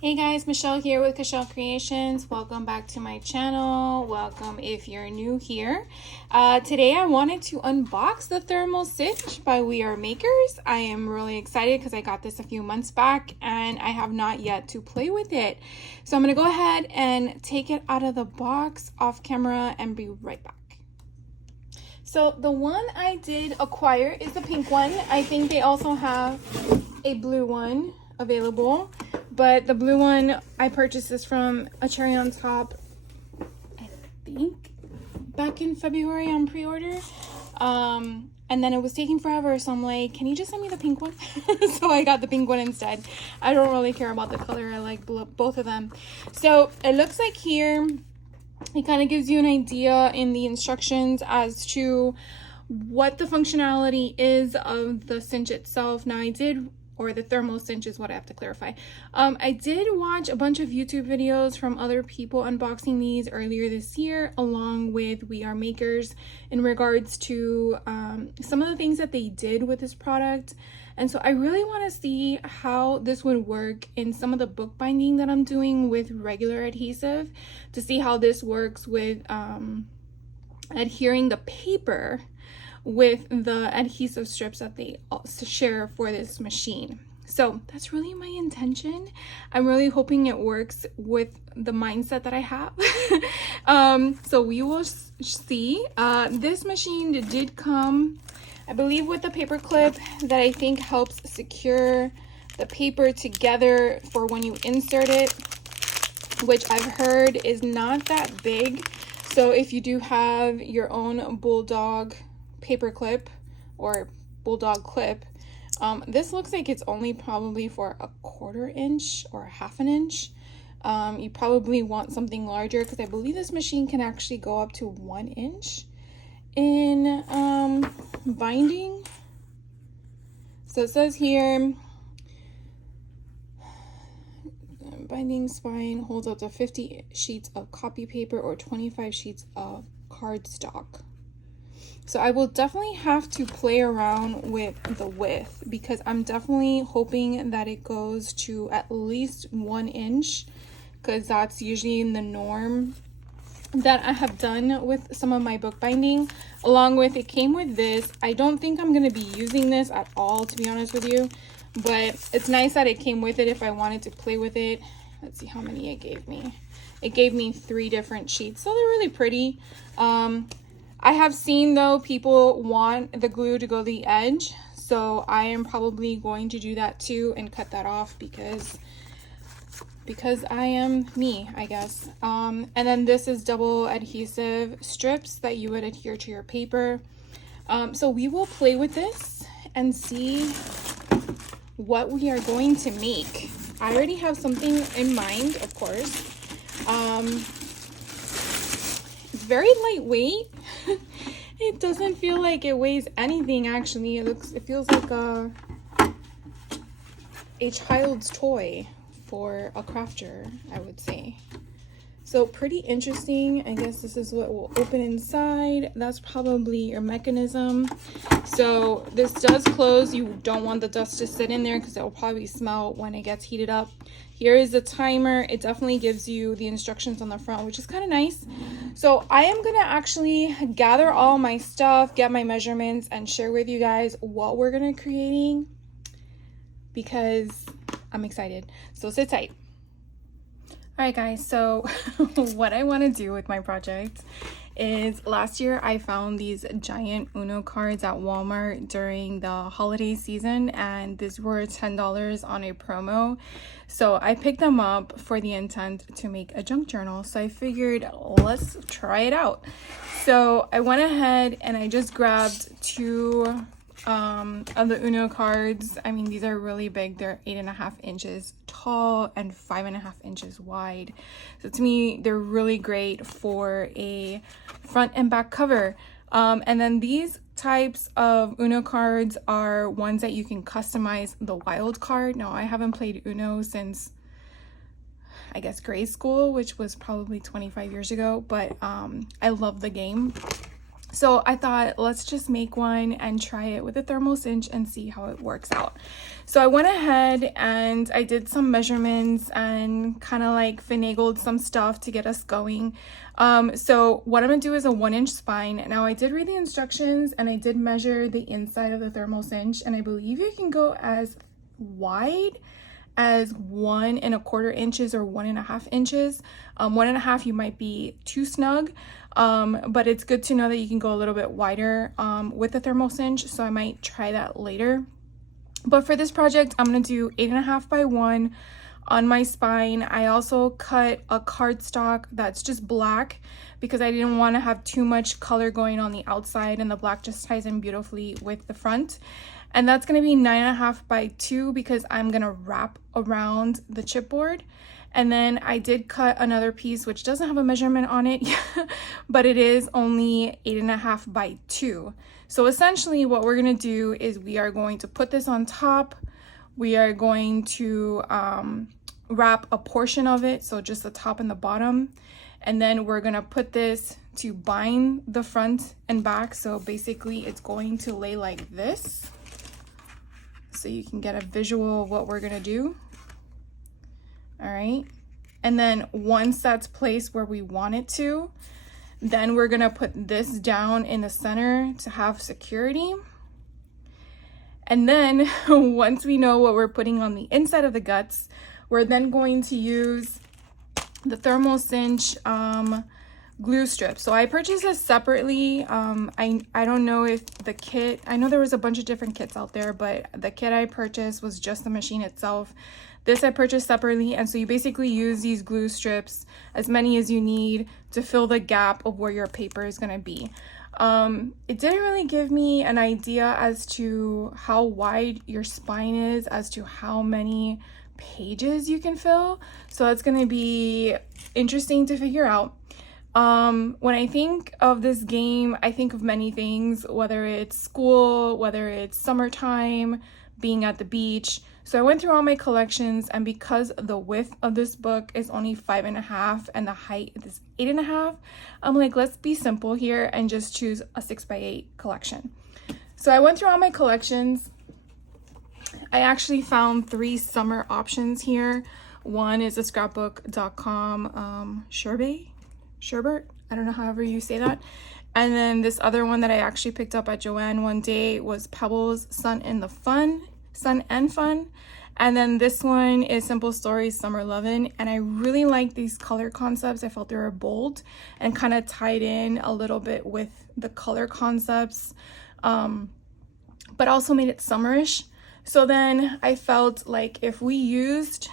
Hey guys, Michelle here with Michelle Creations. Welcome back to my channel. Welcome if you're new here. Today I wanted to unbox the Thermal Cinch by We Are Makers. I am really excited because I got this a few months back and I have not yet to play with it. So I'm going to go ahead and take it out of the box off camera and be right back. So the one I did acquire is the pink one. I think they also have a blue one available, but the blue one I purchased this from a cherry on top, I think back in February on pre-order, and then it was taking forever, so I'm like, can you just send me the pink one? So I got the pink one instead. I don't really care about the color. I like both of them. So it looks like here it kind of gives you an idea in the instructions as to what the functionality is of the cinch itself. Now or the thermal cinch is what I have to clarify. I did watch a bunch of YouTube videos from other people unboxing these earlier this year, along with We Are Makers, in regards to some of the things that they did with this product. And so I really want to see how this would work in some of the bookbinding that I'm doing with regular adhesive, to see how this works with adhering the paper with the adhesive strips that they share for this machine. So that's really my intention. I'm really hoping it works with the mindset that I have. So we will see. This machine did come, I believe, with a paper clip that I think helps secure the paper together for when you insert it, which I've heard is not that big. So if you do have your own bulldog paper clip or bulldog clip, this looks like it's only probably for a 1/4 inch or a 1/2 inch. You probably want something larger because I believe this machine can actually go up to 1 inch in binding. So it says here, binding spine holds up to 50 sheets of copy paper or 25 sheets of cardstock. So I will definitely have to play around with the width, because I'm definitely hoping that it goes to at least 1 inch, because that's usually in the norm that I have done with some of my bookbinding. Along with, it came with this. I don't think I'm going to be using this at all, to be honest with you, but it's nice that it came with it if I wanted to play with it. Let's see how many it gave me. It gave me 3 different sheets, so they're really pretty. I have seen, though, people want the glue to go to the edge, so I am probably going to do that too and cut that off because I am me, I guess. And then this is double adhesive strips that you would adhere to your paper. So we will play with this and see what we are going to make. I already have something in mind, of course. It's very lightweight. It doesn't feel like it weighs anything, actually. It feels like a child's toy for a crafter, I would say. So pretty interesting. I guess this is what will open inside. That's probably your mechanism. So this does close. You don't want the dust to sit in there because it will probably smell when it gets heated up. Here is the timer. It definitely gives you the instructions on the front, which is kind of nice. So I am gonna actually gather all my stuff, get my measurements, and share with you guys what we're gonna be creating, because I'm excited. So sit tight. All right, guys, so what I want to do with my project is, last year I found these giant Uno cards at Walmart during the holiday season, and these were $10 on a promo. So I picked them up for the intent to make a junk journal. So I figured, let's try it out. So I went ahead and I just grabbed 2 of the Uno cards. I mean, these are really big. They're 8.5 inches tall and 5.5 inches wide. So to me, they're really great for a front and back cover. And then these types of Uno cards are ones that you can customize the wild card. Now, I haven't played Uno since, I guess, grade school, which was probably 25 years ago, but I love the game. So I thought, let's just make one and try it with a thermal cinch and see how it works out. So I went ahead and I did some measurements and kind of like finagled some stuff to get us going. So what I'm gonna do is a 1-inch spine. Now I did read the instructions and I did measure the inside of the thermal cinch, and I believe you can go as wide as 1¼ inches or 1½ inches. 1½ you might be too snug, but it's good to know that you can go a little bit wider with the thermal cinch, so I might try that later. But for this project, I'm gonna do 8½ by 1 on my spine. I also cut a cardstock that's just black because I didn't want to have too much color going on the outside, and the black just ties in beautifully with the front. And that's going to be 9½ by 2 because I'm going to wrap around the chipboard. And then I did cut another piece which doesn't have a measurement on it, but it is only 8½ by 2. So essentially what we're going to do is we are going to put this on top. We are going to wrap a portion of it, so just the top and the bottom. And then we're going to put this to bind the front and back. So basically it's going to lay like this, so you can get a visual of what we're gonna do. All right, and then once that's placed where we want it to, then we're gonna put this down in the center to have security. And then once we know what we're putting on the inside of the guts, we're then going to use the thermal cinch glue strip. So I purchased this separately. I don't know if the kit, I know there was a bunch of different kits out there, but the kit I purchased was just the machine itself. This I purchased separately, and so you basically use these glue strips, as many as you need, to fill the gap of where your paper is going to be. It didn't really give me an idea as to how wide your spine is, as to how many pages you can fill, so it's going to be interesting to figure out. When I think of this game, I think of many things, whether it's school, whether it's summertime, being at the beach. So I went through all my collections, and because the width of this book is only 5½ and the height is 8½, I'm like, let's be simple here and just choose a 6x8 collection. So I went through all my collections. I actually found 3 summer options here. One is a scrapbook.com Sherbert, I don't know however you say that. And then this other one that I actually picked up at Joann one day was Pebbles Sun and Fun. And then this one is Simple Stories Summer Lovin', and I really like these color concepts. I felt they were bold and kind of tied in a little bit with the color concepts, but also made it summerish. So then I felt like if we used,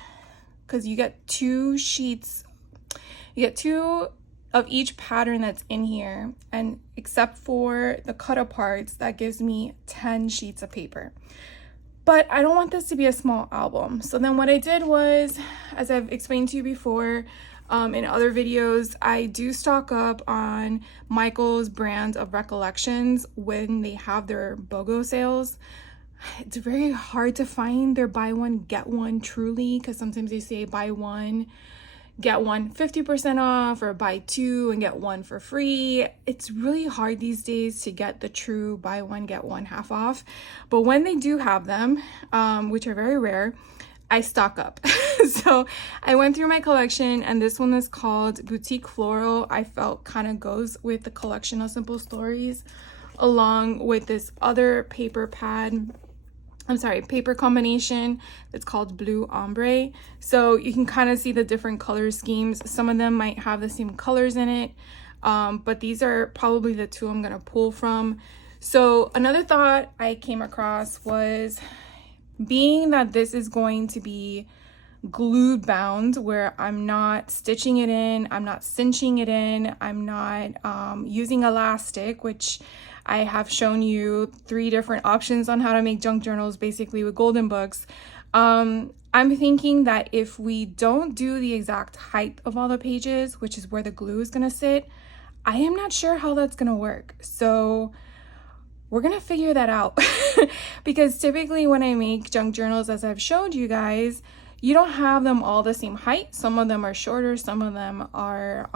because you get 2 sheets, you get 2 of each pattern that's in here, and except for the cut aparts, that gives me 10 sheets of paper. But I don't want this to be a small album. So then what I did was, as I've explained to you before in other videos, I do stock up on Michael's brand of Recollections when they have their BOGO sales. It's very hard to find their buy one, get one truly, because sometimes they say buy one, get one 50% off, or buy 2 and get 1 for free. It's really hard these days to get the true buy one, get 1 half off. But when they do have them, which are very rare, I stock up. So I went through my collection, and this one is called Boutique Floral. I felt kind of goes with the collection of Simple Stories, along with this other paper combination that's called Blue Ombre. So you can kind of see the different color schemes. Some of them might have the same colors in it, but these are probably the 2 I'm gonna pull from. So another thought I came across was, being that this is going to be glued bound, where I'm not stitching it in, I'm not cinching it in, I'm not using elastic, which I have shown you 3 different options on how to make junk journals basically with golden books. I'm thinking that if we don't do the exact height of all the pages, which is where the glue is gonna sit, I am not sure how that's gonna work. So we're gonna figure that out because typically when I make junk journals, as I've showed you guys, you don't have them all the same height. Some of them are shorter, some of them are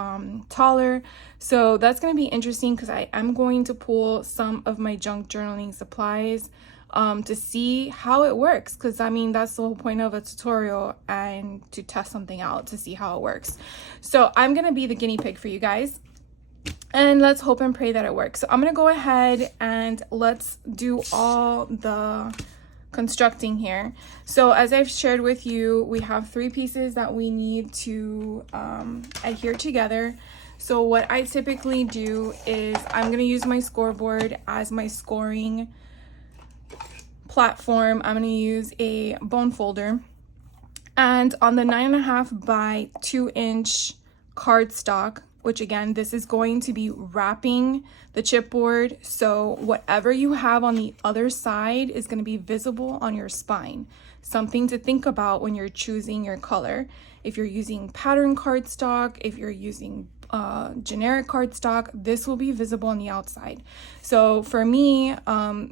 taller. So that's going to be interesting because I am going to pull some of my junk journaling supplies to see how it works, because I mean that's the whole point of a tutorial, and to test something out to see how it works. So I'm going to be the guinea pig for you guys, and let's hope and pray that it works. So I'm going to go ahead and let's do all the constructing here. So as I've shared with you, we have 3 pieces that we need to adhere together. So what I typically do is I'm going to use my scoreboard as my scoring platform. I'm going to use a bone folder, and on the 9.5 by 2 inch cardstock, which again, this is going to be wrapping the chipboard, so whatever you have on the other side is going to be visible on your spine. Something to think about when you're choosing your color. If you're using pattern cardstock, if you're using generic cardstock, this will be visible on the outside. So for me,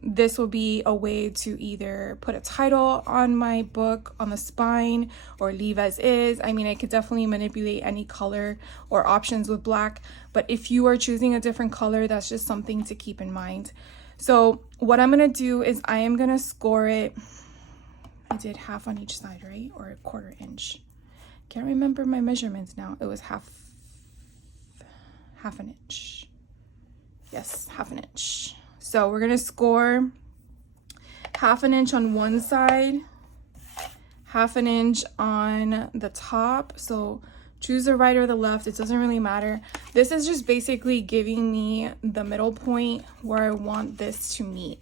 this will be a way to either put a title on my book on the spine or leave as is. I mean, I could definitely manipulate any color or options with black, but if you are choosing a different color, that's just something to keep in mind. So what I'm gonna do is I am gonna score it. I did half on each side, right? Or a 1/4 inch. Can't remember my measurements now. It was half an inch. Yes, half an inch. So we're gonna score half an inch on one side, half an inch on the top. So choose the right or the left, it doesn't really matter. This is just basically giving me the middle point where I want this to meet.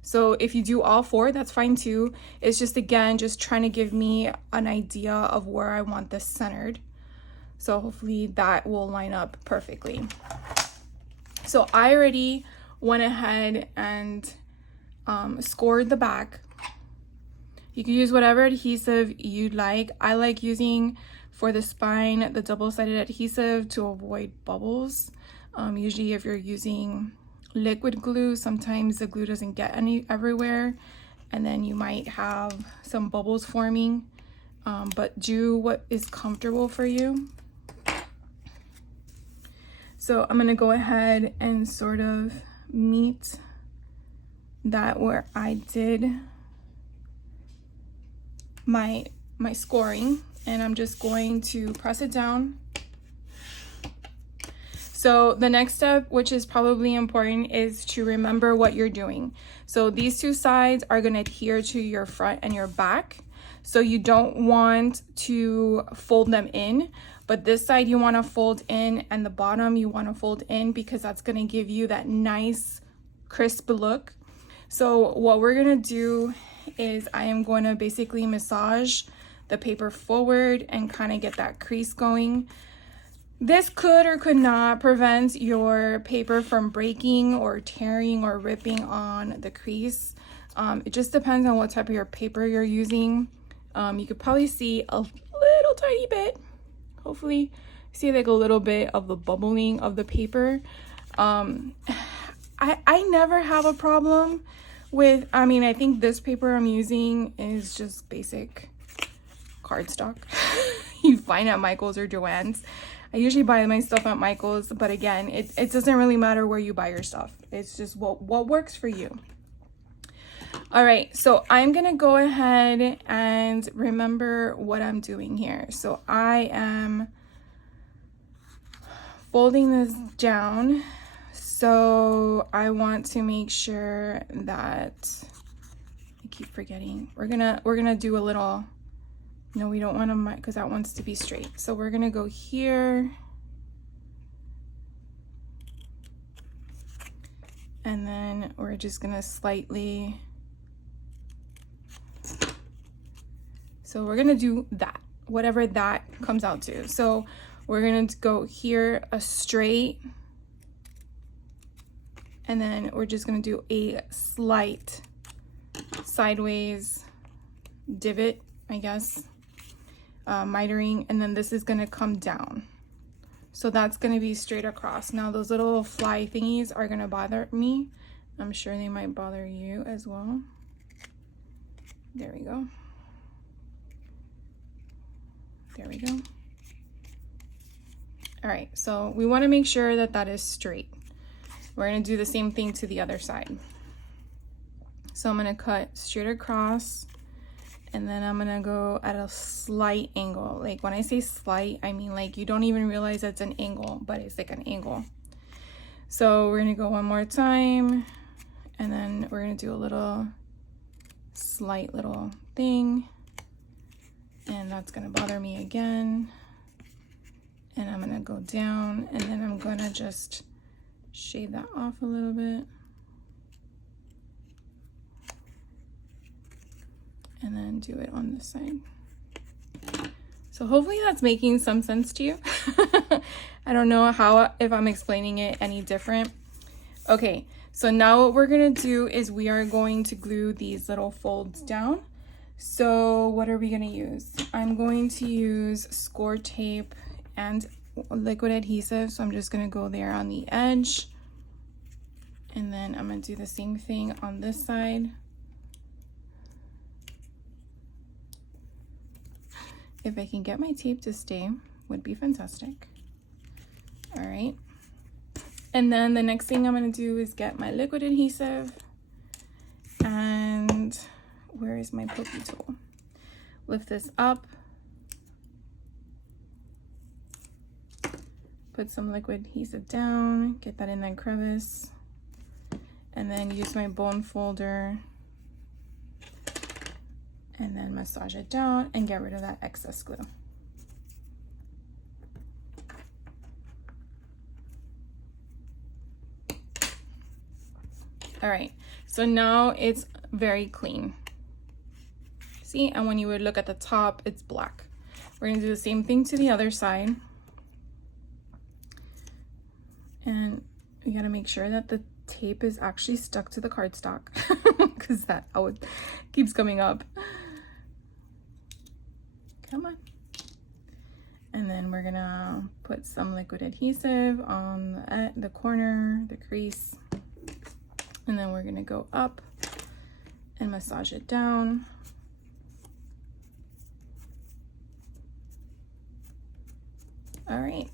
So if you do all 4, that's fine too. It's just, again, just trying to give me an idea of where I want this centered. So hopefully that will line up perfectly. So I already went ahead and scored the back. You can use whatever adhesive you'd like. I like using, for the spine, the double-sided adhesive to avoid bubbles. Usually if you're using liquid glue, sometimes the glue doesn't get everywhere, and then you might have some bubbles forming. But do what is comfortable for you. So I'm gonna go ahead and sort of meet that where I did my scoring, and I'm just going to press it down. So the next step, which is probably important, is to remember what you're doing. So these 2 sides are gonna adhere to your front and your back. So you don't want to fold them in, but this side you want to fold in, and the bottom you want to fold in, because that's going to give you that nice crisp look. So what we're going to do is I am going to basically massage the paper forward and kind of get that crease going. This could or could not prevent your paper from breaking or tearing or ripping on the crease. It just depends on what type of your paper you're using. You could probably see a little tiny bit, hopefully see like a little bit of the bubbling of the paper. I never have a problem with, I mean, I think this paper I'm using is just basic cardstock you find at Michael's or Joann's. I usually buy my stuff at Michael's, but again, it doesn't really matter where you buy your stuff. It's just what works for you. All right, so I'm gonna go ahead and remember what I'm doing here. So I am folding this down. So I want to make sure that, I keep forgetting, we're gonna do a little, no, we don't want to, because that wants to be straight. So we're gonna go here, and then we're just gonna slightly, so we're gonna do that, whatever that comes out to. So we're gonna go here a straight, and then we're just gonna do a slight sideways divot, I guess, mitering, and then this is gonna come down. So that's gonna be straight across. Now those little fly thingies are gonna bother me. I'm sure they might bother you as well. There we go. There we go. All right, so we want to make sure that that is straight. We're going to do the same thing to the other side. So I'm going to cut straight across, and then I'm going to go at a slight angle. Like when I say slight, I mean like you don't even realize it's an angle, but it's like an angle. So we're going to go one more time, and then we're going to do a little slight little thing, and that's going to bother me again. And I'm going to go down, and then I'm going to just shave that off a little bit. And then do it on this side. So hopefully that's making some sense to you. I don't know if I'm explaining it any different. Okay, so now what we're gonna do is we are going to glue these little folds down. So what are we gonna use? I'm going to use score tape and liquid adhesive. So I'm just gonna go there on the edge. And then I'm gonna do the same thing on this side. If I can get my tape to stay, would be fantastic. All right. And then the next thing I'm gonna do is get my liquid adhesive. And where is my pokey tool? Lift this up. Put some liquid adhesive down, get that in that crevice. And then use my bone folder. And then massage it down and get rid of that excess glue. All right, so now it's very clean. See, and when you would look at the top, it's black. We're gonna do the same thing to the other side. And you gotta make sure that the tape is actually stuck to the cardstock because that keeps coming up. Come on. And then we're gonna put some liquid adhesive on the corner, the crease. And then we're gonna go up and massage it down. All right.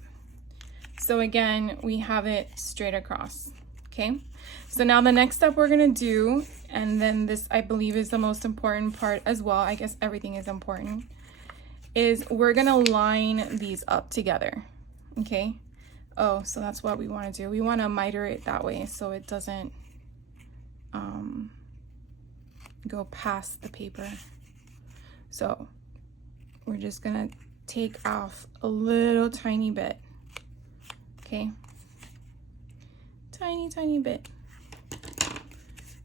So again, we have it straight across, okay? So now the next step we're gonna do, and then this I believe is the most important part as well, I guess everything is important, is we're gonna line these up together, okay? Oh, so that's what we wanna do. We wanna miter it that way so it doesn't go past the paper. So we're just gonna take off a little tiny bit, okay? Tiny bit.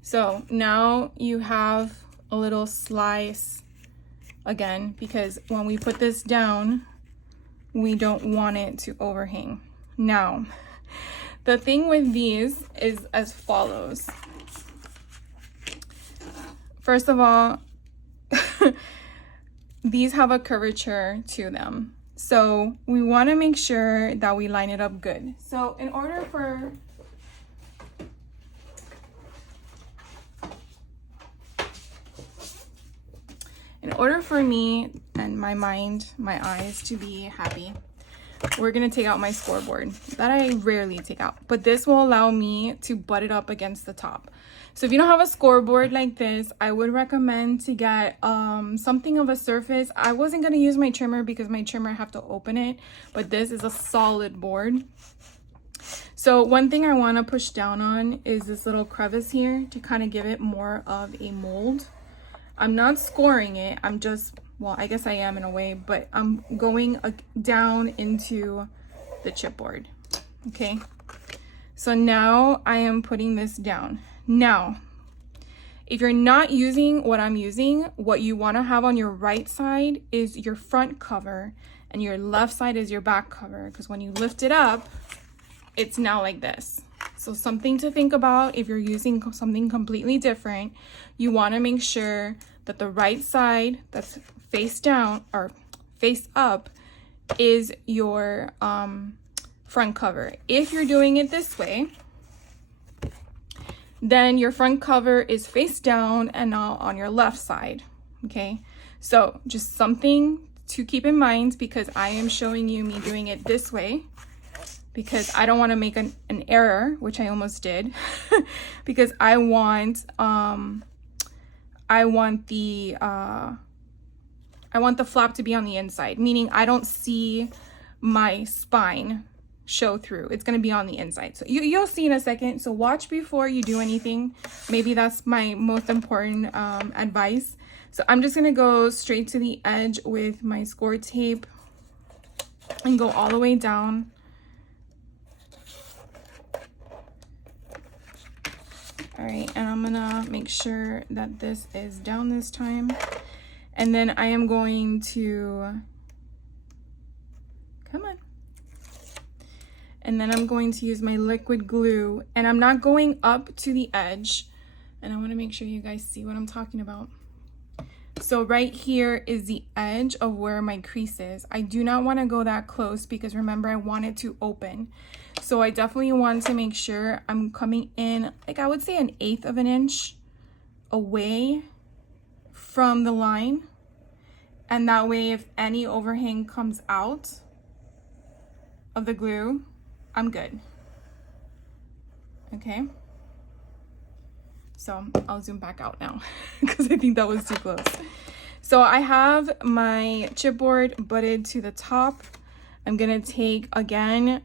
So now you have a little slice again, because when we put this down, we don't want it to overhang. Now, the thing with these is as follows. First of all, these have a curvature to them. So we want to make sure that we line it up good. So in order for me and my mind, my eyes to be happy, we're gonna take out my scoreboard that I rarely take out, but this will allow me to butt it up against the top. So if you don't have a scoreboard like this, I would recommend to get something of a surface. I wasn't gonna use my trimmer because my trimmer I have to open it, but this is a solid board. So one thing I want to push down on is this little crevice here to kind of give it more of a mold. I'm not scoring it, I'm just, well, I guess I am in a way, but I'm going down into the chipboard, okay? So now I am putting this down. Now, if you're not using what I'm using, what you want to have on your right side is your front cover and your left side is your back cover, because when you lift it up, it's now like this. So something to think about if you're using something completely different, you want to make sure that the right side that's face down or face up is your front cover. If you're doing it this way, then your front cover is face down and now on your left side, okay? So just something to keep in mind, because I am showing you me doing it this way, because I don't want to make an error, which I almost did, because I want the flap to be on the inside, meaning I don't see my spine show through. It's going to be on the inside. So you'll see in a second. So watch before you do anything. Maybe that's my most important advice. So I'm just going to go straight to the edge with my score tape and go all the way down. All right, and I'm gonna make sure that this is down this time. And then I am going to, come on. And then I'm going to use my liquid glue, and I'm not going up to the edge. And I wanna make sure you guys see what I'm talking about. So right here is the edge of where my crease is. I do not wanna go that close because remember, I want it to open. So I definitely want to make sure I'm coming in, like I would say 1/8 of an inch away from the line. And that way, if any overhang comes out of the glue, I'm good. Okay. So I'll zoom back out now because I think that was too close. So I have my chipboard butted to the top. I'm gonna take, again,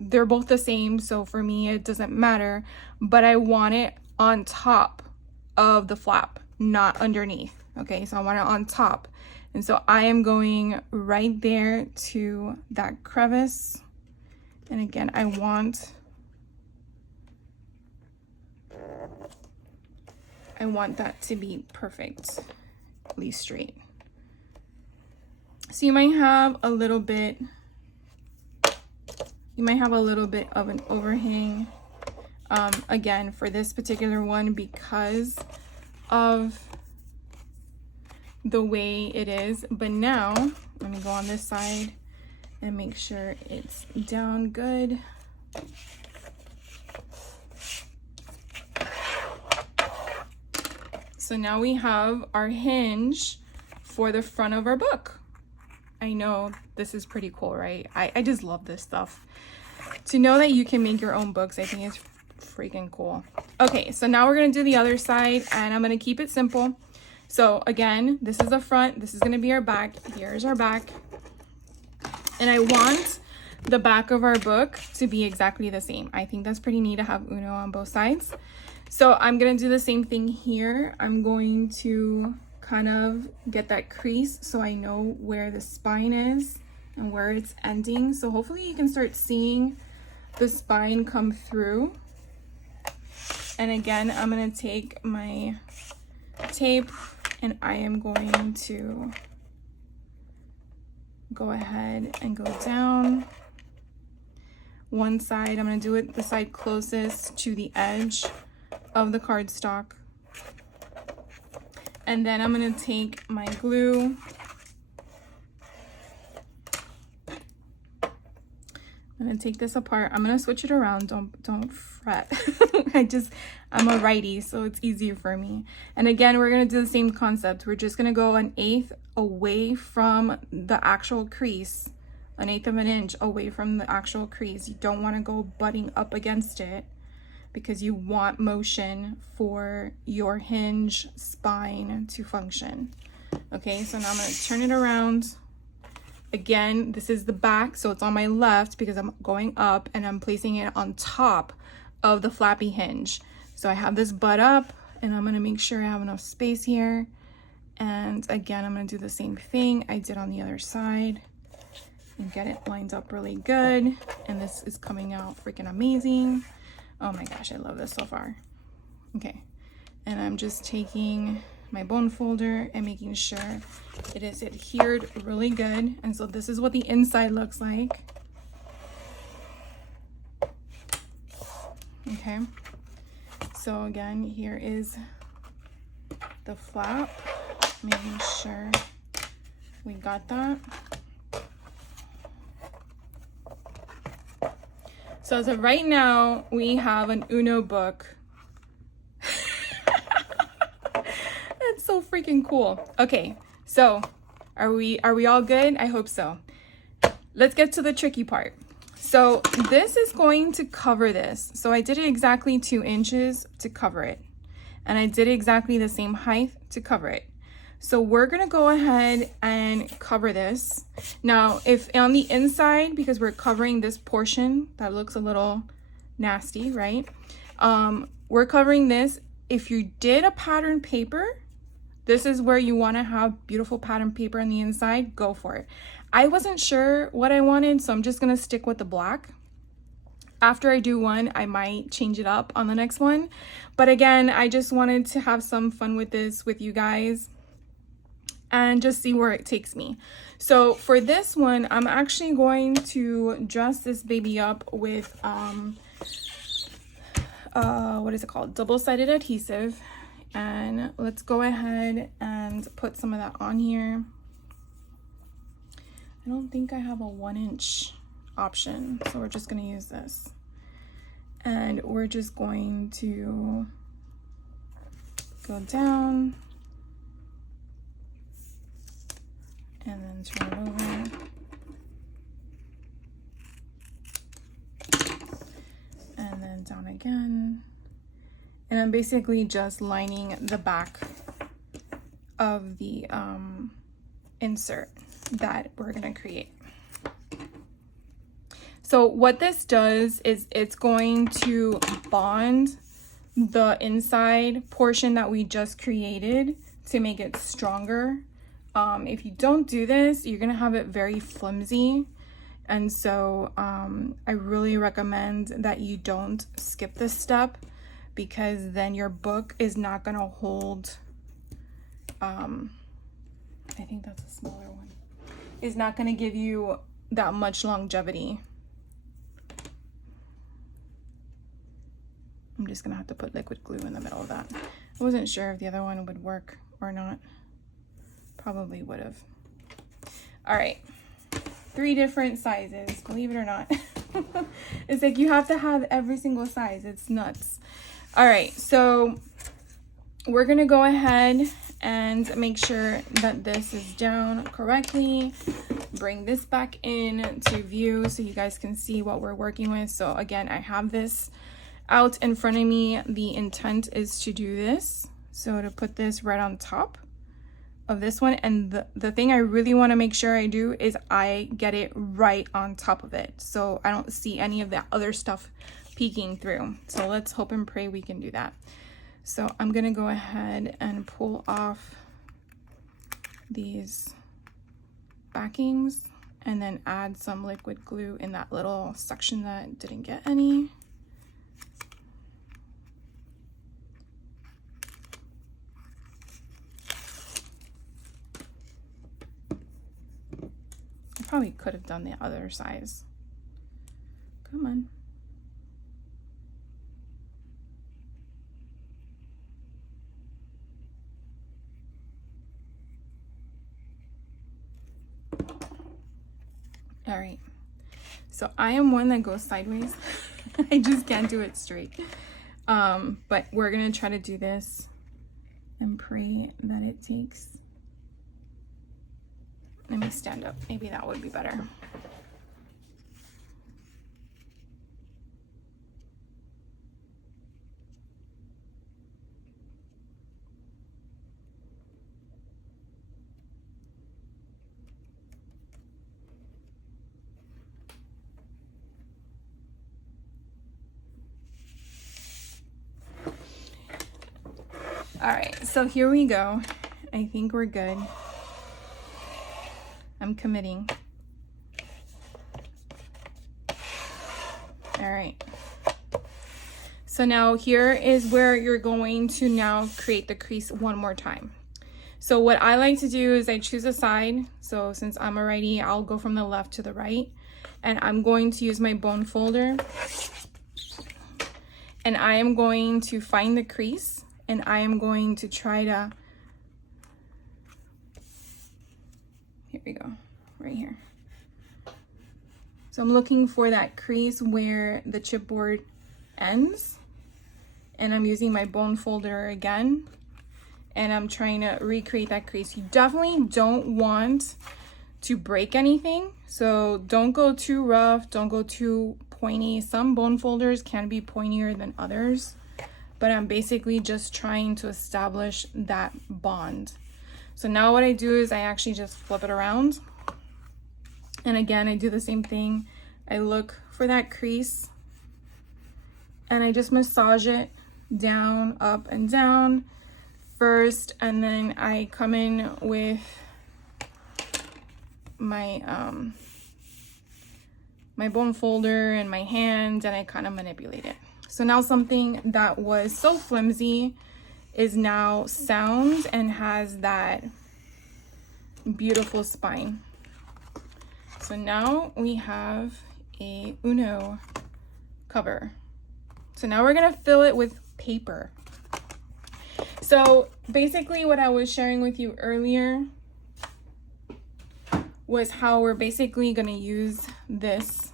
they're both the same, so for me it doesn't matter, but I want it on top of the flap, not underneath. Okay, so I want it on top. And so I am going right there to that crevice. And again, I want that to be perfectly straight. So you might have a little bit of an overhang, again, for this particular one, because of the way it is. But now let me go on this side and make sure it's down good. So now we have our hinge for the front of our book. I know this is pretty cool, right? I just love this stuff. To know that you can make your own books, I think is freaking cool. Okay, so now we're gonna do the other side, and I'm gonna keep it simple. So again, this is the front, this is gonna be our back. Here's our back. And I want the back of our book to be exactly the same. I think that's pretty neat to have Uno on both sides. So I'm gonna do the same thing here. I'm going to kind of get that crease so I know where the spine is and where it's ending. So hopefully you can start seeing the spine come through. And again, I'm gonna take my tape and I am going to go ahead and go down one side. I'm gonna do it the side closest to the edge of the cardstock. And then I'm gonna take my glue. I'm gonna take this apart. I'm gonna switch it around. Don't fret. I'm a righty, so it's easier for me. And again, we're gonna do the same concept. We're just gonna go 1/8 away from the actual crease, 1/8 of an inch away from the actual crease. You don't wanna go butting up against it because you want motion for your hinge spine to function. Okay, so now I'm gonna turn it around. Again, this is the back, so it's on my left because I'm going up and I'm placing it on top of the flappy hinge. So I have this butt up and I'm gonna make sure I have enough space here. And again, I'm gonna do the same thing I did on the other side and get it lined up really good. And this is coming out freaking amazing. Oh my gosh, I love this so far. Okay, and I'm just taking my bone folder and making sure it is adhered really good. And so this is what the inside looks like. Okay, so again, here is the flap, making sure we got that. So as of right now, we have an Uno book. That's so freaking cool. Okay, so Are we all good? I hope so. Let's get to the tricky part. So this is going to cover this. So I did it exactly 2 inches to cover it. And I did exactly the same height to cover it. So we're gonna go ahead and cover this. Now, if on the inside, because we're covering this portion that looks a little nasty, right? We're covering this. If you did a pattern paper, this is where you wanna have beautiful pattern paper on the inside, go for it. I wasn't sure what I wanted, so I'm just gonna stick with the black. After I do one, I might change it up on the next one. But again, I just wanted to have some fun with this with you guys and just see where it takes me. So for this one, I'm actually going to dress this baby up with, what is it called? Double-sided adhesive. And let's go ahead and put some of that on here. I don't think I have a 1-inch option, so we're just gonna use this. And we're just going to go down and then turn it over. And then down again. And I'm basically just lining the back of the insert that we're gonna create. So what this does is it's going to bond the inside portion that we just created to make it stronger. If you don't do this, you're gonna have it very flimsy. And so I really recommend that you don't skip this step, because then your book is not gonna hold, I think that's a smaller one, is not gonna give you that much longevity. I'm just gonna have to put liquid glue in the middle of that. I wasn't sure if the other one would work or not. Probably would have. All right, 3 different sizes, believe it or not. It's like you have to have every single size. It's nuts. All right, so we're gonna go ahead and make sure that this is down correctly. Bring this back in to view so you guys can see what we're working with. So again, I have this out in front of me. The intent is to do this. So to put this right on top of this one. And the thing I really want to make sure I do is I get it right on top of it, so I don't see any of that other stuff peeking through. So let's hope and pray we can do that. So I'm gonna go ahead and pull off these backings and then add some liquid glue in that little section that didn't get any. Probably could have done the other size. Come on. All right. So I am one that goes sideways. I just can't do it straight. But we're gonna try to do this and pray that it takes. Let me stand up. Maybe that would be better. All right, so here we go. I think we're good. I'm committing. All right. So now here is where you're going to now create the crease one more time. So what I like to do is I choose a side. So since I'm a righty, I'll go from the left to the right. And I'm going to use my bone folder. And I am going to find the crease. And I am going to try to, here we go, right here. So I'm looking for that crease where the chipboard ends. And I'm using my bone folder again. and I'm trying to recreate that crease. You definitely don't want to break anything, so don't go too rough, don't go too pointy. Some bone folders can be pointier than others, but I'm basically just trying to establish that bond. So now what I do is I actually just flip it around, and again I do the same thing. I look for that crease and I just massage it down, up and down first, and then I come in with my my bone folder and my hand, and I kind of manipulate it. So now something that was so flimsy is now sound and has that beautiful spine. So now we have a Uno cover. So now we're gonna fill it with paper. So basically what I was sharing with you earlier was how we're basically gonna use this,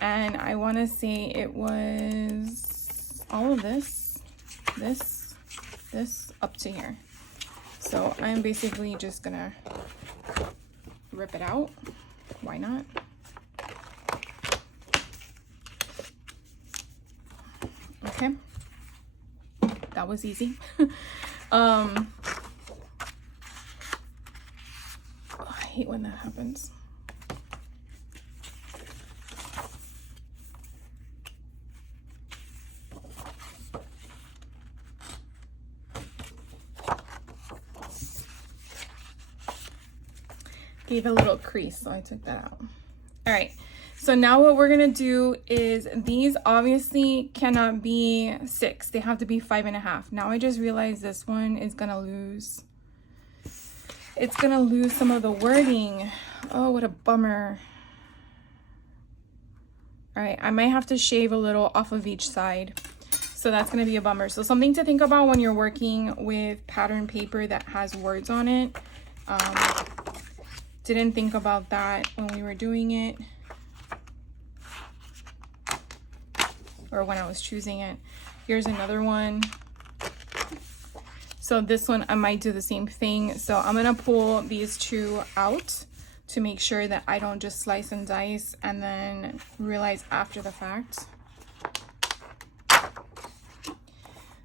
and I want to say it was all of this up to here. So I'm basically just gonna rip it out. Why not? Okay, that was easy. I hate when that happens. Gave a little crease, so I took that out. All right, so now what we're gonna do is, these obviously cannot be 6, they have to be 5.5. Now I just realized this one is gonna lose, it's gonna lose some of the wording. Oh, what a bummer. All right, I might have to shave a little off of each side, so that's gonna be a bummer. So something to think about when you're working with pattern paper that has words on it. Didn't think about that when we were doing it, or when I was choosing it. Here's another one. So this one I might do the same thing. So I'm gonna pull these two out to make sure that I don't just slice and dice and then realize after the fact.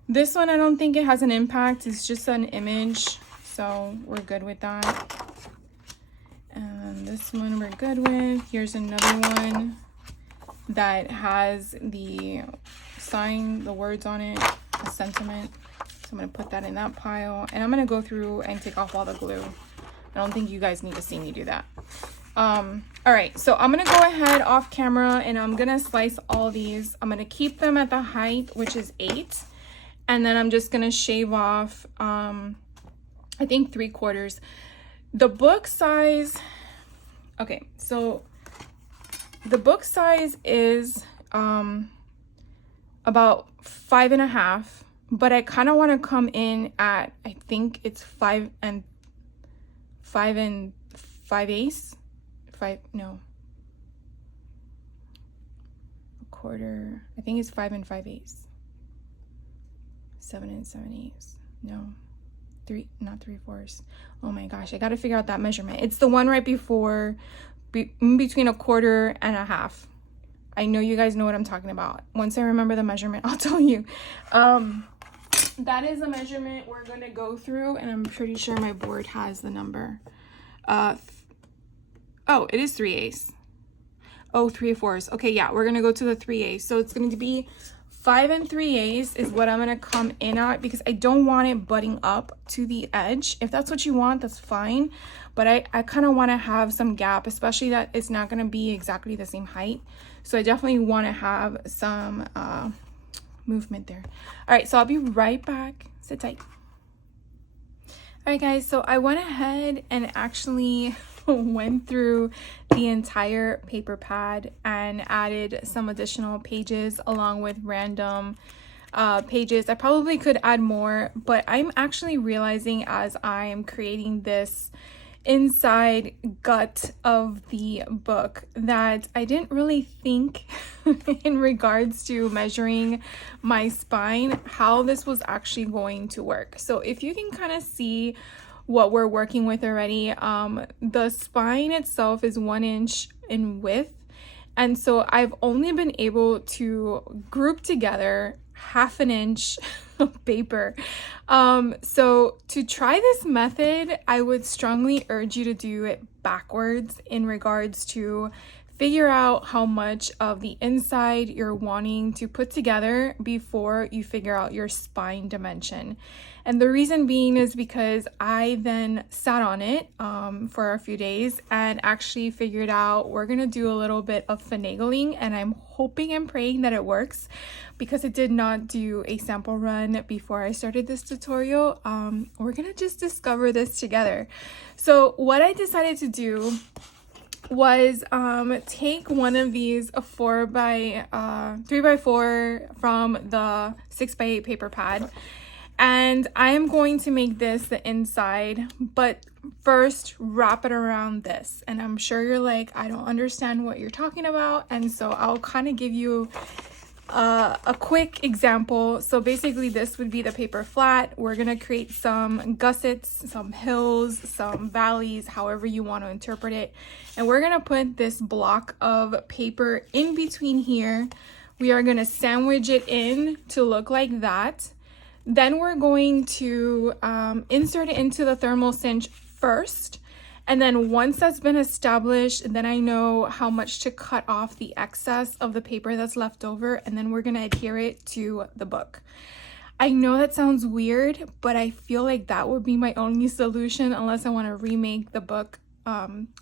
This one I don't think it has an impact, it's just an image, so we're good with that. And this one we're good with. Here's another one that has the sign, the words on it, a sentiment. So I'm gonna put that in that pile, and I'm gonna go through and take off all the glue. I don't think you guys need to see me do that. All right, so I'm gonna go ahead off camera and I'm gonna slice all these. I'm gonna keep them at the height, which is 8, and then I'm just gonna shave off I think 3/4. The book size, okay, so the book size is about 5.5, but I kind of want to come in at, I think it's 5 and 5/8. 1/4. I think it's 5 and 5/8. 7 and 7/8. No. 3, not 3/4. Oh my gosh, I gotta figure out that measurement. It's the one right before, in between 1/4 and 1/2. I know you guys know what I'm talking about. Once I remember the measurement, I'll tell you. That is a measurement we're gonna go through, and I'm pretty sure my board has the number. Oh, it is 3/8. Oh, 3/4. Okay, yeah, we're gonna go to the 3/8. So it's going to be 5 and 3/8 is what I'm gonna come in at, because I don't want it butting up to the edge. If that's what you want, that's fine, but I kind of want to have some gap, especially that it's not gonna be exactly the same height. So I definitely want to have some movement there. All right, so I'll be right back. Sit tight. All right, guys, so I went ahead and actually went through the entire paper pad and added some additional pages along with random pages. I probably could add more, but I'm actually realizing as I am creating this inside gut of the book that I didn't really think in regards to measuring my spine, how this was actually going to work. So if you can kind of see what we're working with already, the spine itself is 1 inch in width. And so I've only been able to group together 1/2 inch of paper. So to try this method, I would strongly urge you to do it backwards in regards to figure out how much of the inside you're wanting to put together before you figure out your spine dimension. And the reason being is because I then sat on it for a few days and actually figured out we're gonna do a little bit of finagling, and I'm hoping and praying that it works because it did not do a sample run before I started this tutorial. We're gonna just discover this together. So what I decided to do was take one of these 3x4 from the 6x8 paper pad, and I am going to make this the inside, but first wrap it around this. And I'm sure you're like, I don't understand what you're talking about, and so I'll kind of give you a quick example. So basically this would be the paper flat. We're gonna create some gussets, some hills, some valleys, however you want to interpret it, and we're gonna put this block of paper in between here. We are gonna sandwich it in to look like that. Then we're going to insert it into the thermal cinch first. And then once that's been established, then I know how much to cut off the excess of the paper that's left over, and then we're gonna adhere it to the book. I know that sounds weird, but I feel like that would be my only solution unless I wanna remake the book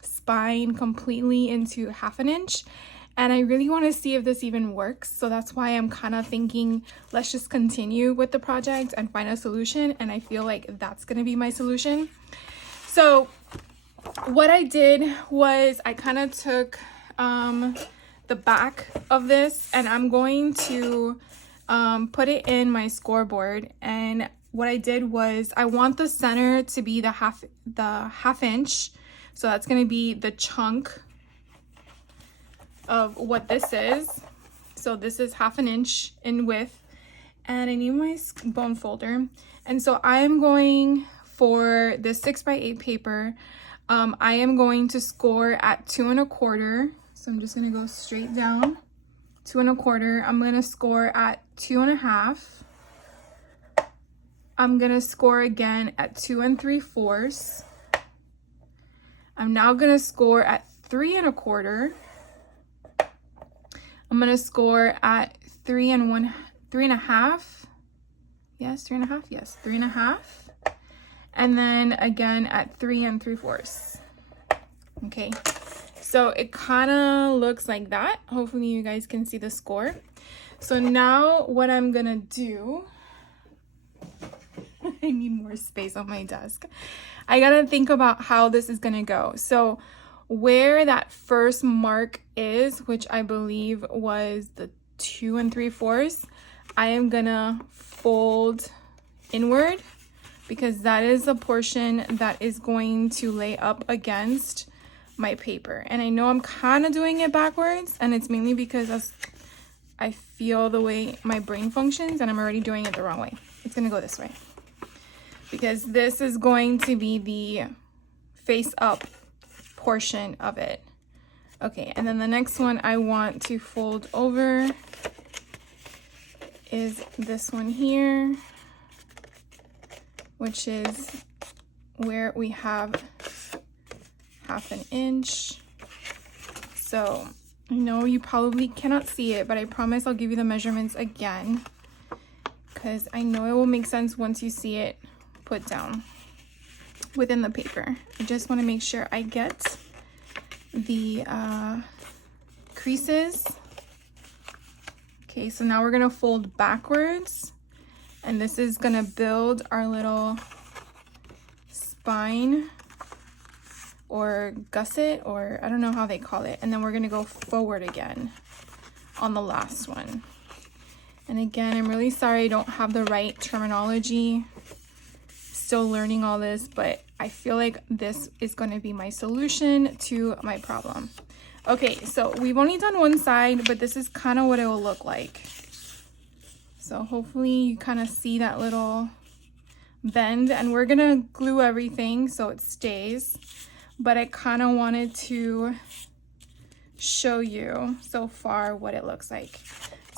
spine completely into 1/2 inch. And I really wanna see if this even works. So that's why I'm kind of thinking, let's just continue with the project and find a solution. And I feel like that's gonna be my solution. So what I did was I kind of took the back of this, and I'm going to put it in my scoreboard. And what I did was I want the center to be the half inch. So that's going to be the chunk of what this is. So this is 1/2 inch in width, and I need my bone folder. And so I am going for the 6x8 paper. I am going to score at 2 1/4. So I'm just gonna go straight down, 2 1/4. I'm gonna score at 2 1/2. I'm gonna score again at 2 3/4. I'm now gonna score at 3 1/4. I'm gonna score at 3 1/2. Yes, 3 1/2. Yes, 3 1/2. And then again at 3 3/4. Okay, so it kind of looks like that. Hopefully you guys can see the score. So now what I'm gonna do, I need more space on my desk. I gotta think about how this is gonna go. So where that first mark is, which I believe was the 2 3/4, I am gonna fold inward, because that is the portion that is going to lay up against my paper. And I know I'm kind of doing it backwards, and it's mainly because I feel the way my brain functions, and I'm already doing it the wrong way. It's gonna go this way, because this is going to be the face up portion of it. Okay, and then the next one I want to fold over is this one here, which is where we have 1/2 inch. So I know you probably cannot see it, but I promise I'll give you the measurements again, because I know it will make sense once you see it put down within the paper. I just want to make sure I get the creases. Okay, so now we're gonna fold backwards, and this is gonna build our little spine or gusset, or I don't know how they call it. And then we're gonna go forward again on the last one. And again, I'm really sorry I don't have the right terminology. still learning all this, but I feel like this is going to be my solution to my problem. Okay, so we've only done one side, but this is kind of what it will look like. So hopefully you kind of see that little bend, and we're going to glue everything so it stays. But I kind of wanted to show you so far what it looks like.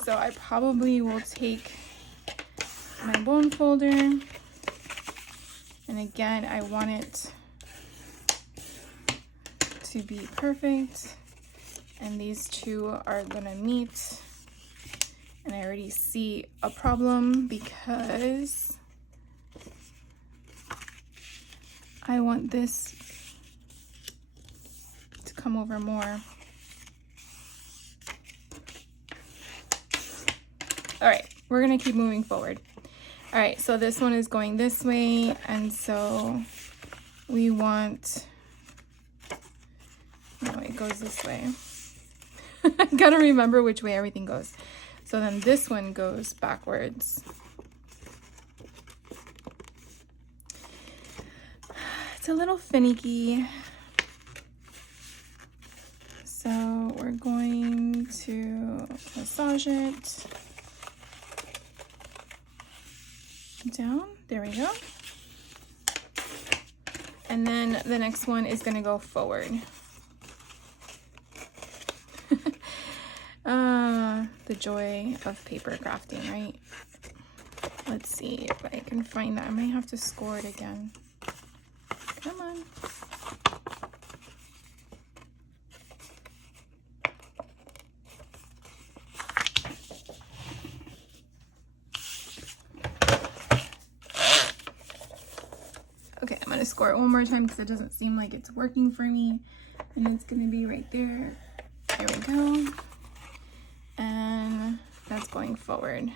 So I probably will take my bone folder, and again, I want it to be perfect, and these two are gonna meet, and I already see a problem because I want this to come over more. All right, we're gonna keep moving forward. All right, so this one is going this way, and so we want, no, it goes this way. I gotta remember which way everything goes. So then this one goes backwards. It's a little finicky. So we're going to massage it down. There we go. And then the next one is going to go forward. The joy of paper crafting, right? Let's see if I can find that. I might have to score it again. Come on. Okay, I'm gonna score it one more time because it doesn't seem like it's working for me. And it's gonna be right there. There we go. And that's going forward.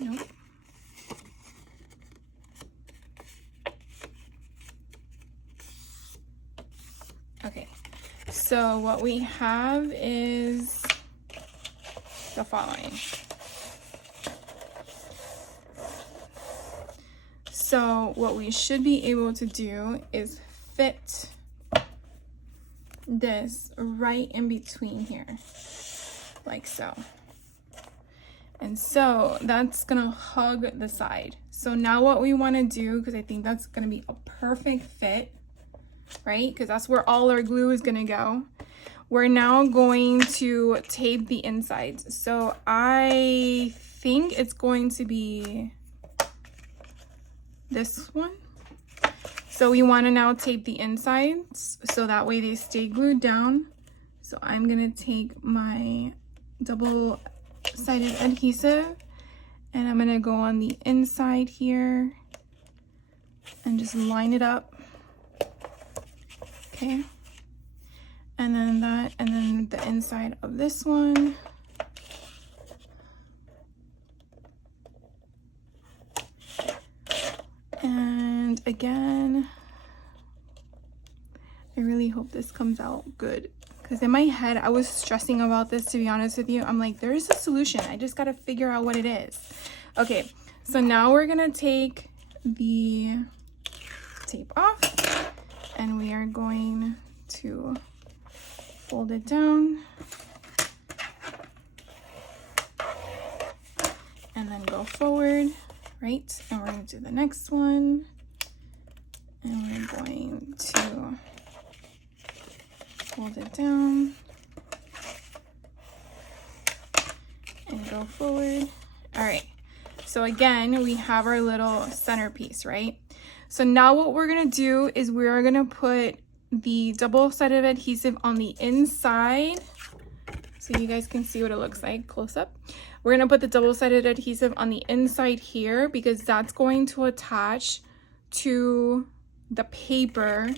Nope. Okay, so what we have is the following. So what we should be able to do is fit this right in between here, like so. And so that's gonna hug the side. So now what we wanna do, because I think that's gonna be a perfect fit, right? Because that's where all our glue is gonna go. We're now going to tape the insides. So I think it's going to be this one. So we want to now tape the insides so that way they stay glued down. So I'm gonna take my double-sided adhesive and I'm gonna go on the inside here and just line it up. Okay, and then that, and then the inside of this one. And again, I really hope this comes out good, because in my head I was stressing about this, to be honest with you. I'm like, there is a solution, I just got to figure out what it is. Okay, so now we're gonna take the tape off and we are going to fold it down and then go forward. Right, and we're going to do the next one, and we're going to hold it down and go forward. All right, so again, we have our little centerpiece, right? So now what we're gonna do is we're gonna put the double-sided adhesive on the inside, so you guys can see what it looks like close up. We're gonna put the double-sided adhesive on the inside here because that's going to attach to the paper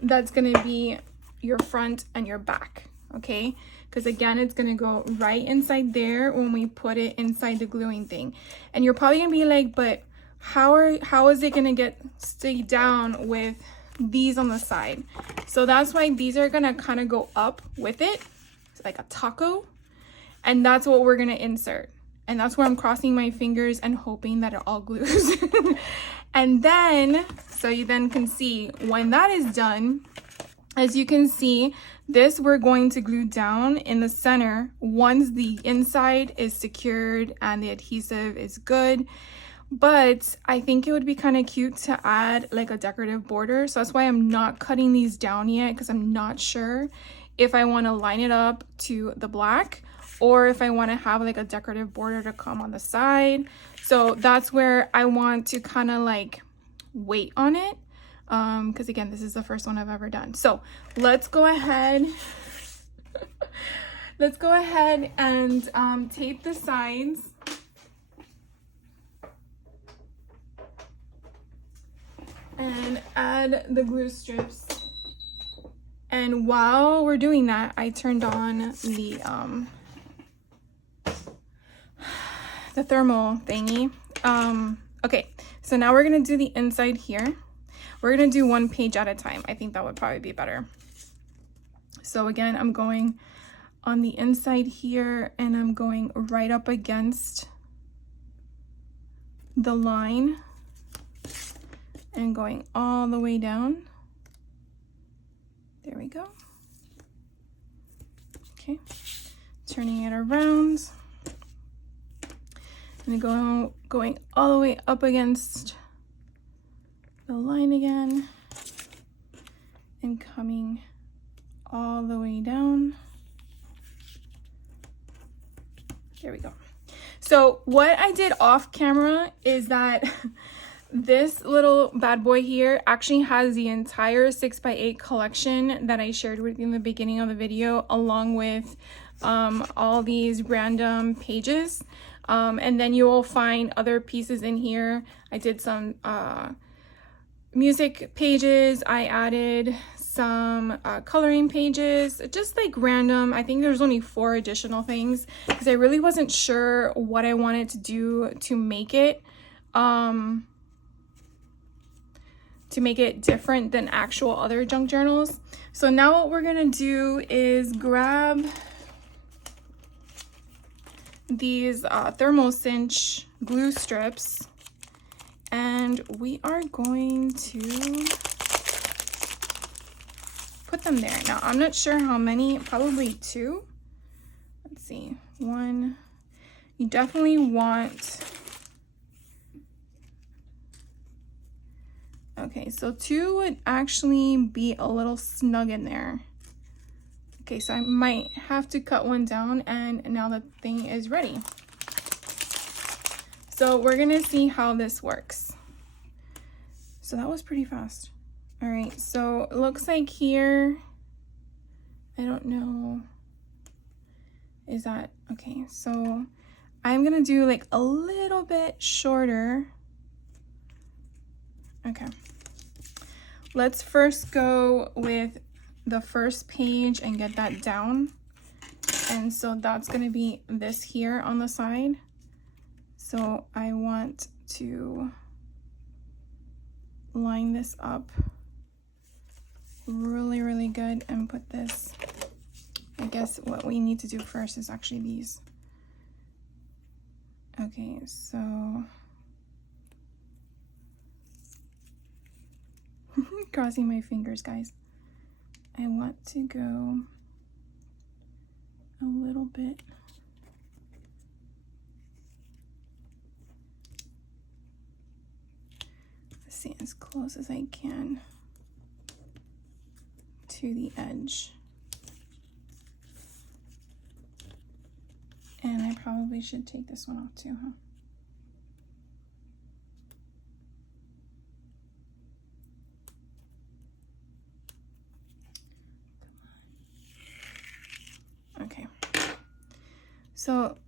that's gonna be your front and your back, okay? Because again, it's gonna go right inside there when we put it inside the gluing thing. And you're probably gonna be like, but how is it gonna stay down with these on the side. So that's why these are gonna kind of go up with it. It's like a taco. And that's what we're gonna insert. And that's where I'm crossing my fingers and hoping that it all glues. And then, so you then can see when that is done, as you can see, this we're going to glue down in the center once the inside is secured and the adhesive is good. But I think it would be kind of cute to add like a decorative border. So that's why I'm not cutting these down yet, because I'm not sure if I want to line it up to the black or if I want to have like a decorative border to come on the side. So that's where I want to kind of like wait on it. Because again, this is the first one I've ever done. So let's go ahead. Let's go ahead and tape the sides. And add the glue strips. And while we're doing that, I turned on the thermal thingy. Okay, so now we're gonna do the inside here. We're gonna do one page at a time. I think that would probably be better. So again, I'm going on the inside here and I'm going right up against the line and going all the way down. There we go. Okay, turning it around. And going all the way up against the line again and coming all the way down. There we go. So what I did off camera is that this little bad boy here actually has the entire 6x8 collection that I shared with you in the beginning of the video, along with all these random pages. And then you will find other pieces in here. I did some music pages. I added some coloring pages, just like random. I think there's only 4 additional things because I really wasn't sure what I wanted to do to make it different than actual other junk journals. So now what we're gonna do is grab these thermal cinch glue strips and we are going to put them there. Now I'm not sure how many, probably 2. Let's see, 1. You definitely want, okay, so 2 would actually be a little snug in there. Okay, so I might have to cut one down, and now the thing is ready. So we're gonna see how this works. So that was pretty fast. All right, so it looks like here, I don't know, is that, okay, so I'm gonna do like a little bit shorter. Okay, let's first go with the first page and get that down. And so that's gonna be this here on the side. So I want to line this up really, really good and put this, I guess what we need to do first is actually these. Okay, so crossing my fingers, guys. I want to go a little bit see as close as I can to the edge. And I probably should take this one off too, huh? Okay, so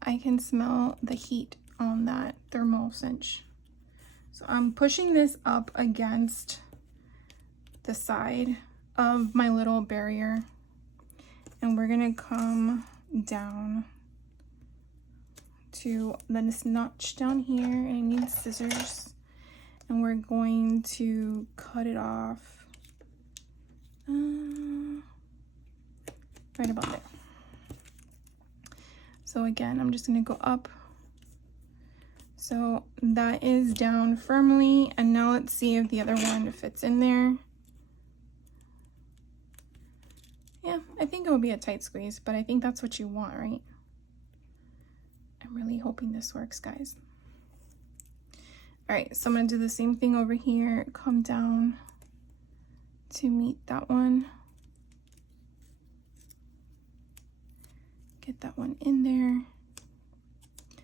I can smell the heat on that thermal cinch. So I'm pushing this up against the side of my little barrier, and we're gonna come down to this notch down here, and I need scissors, and we're going to cut it off Right about there. So again, I'm just gonna go up. So that is down firmly, and now let's see if the other one fits in there. Yeah, I think it will be a tight squeeze, but I think that's what you want, right? I'm really hoping this works, guys. All right, so I'm gonna do the same thing over here, come down to meet that one. Get that one in there.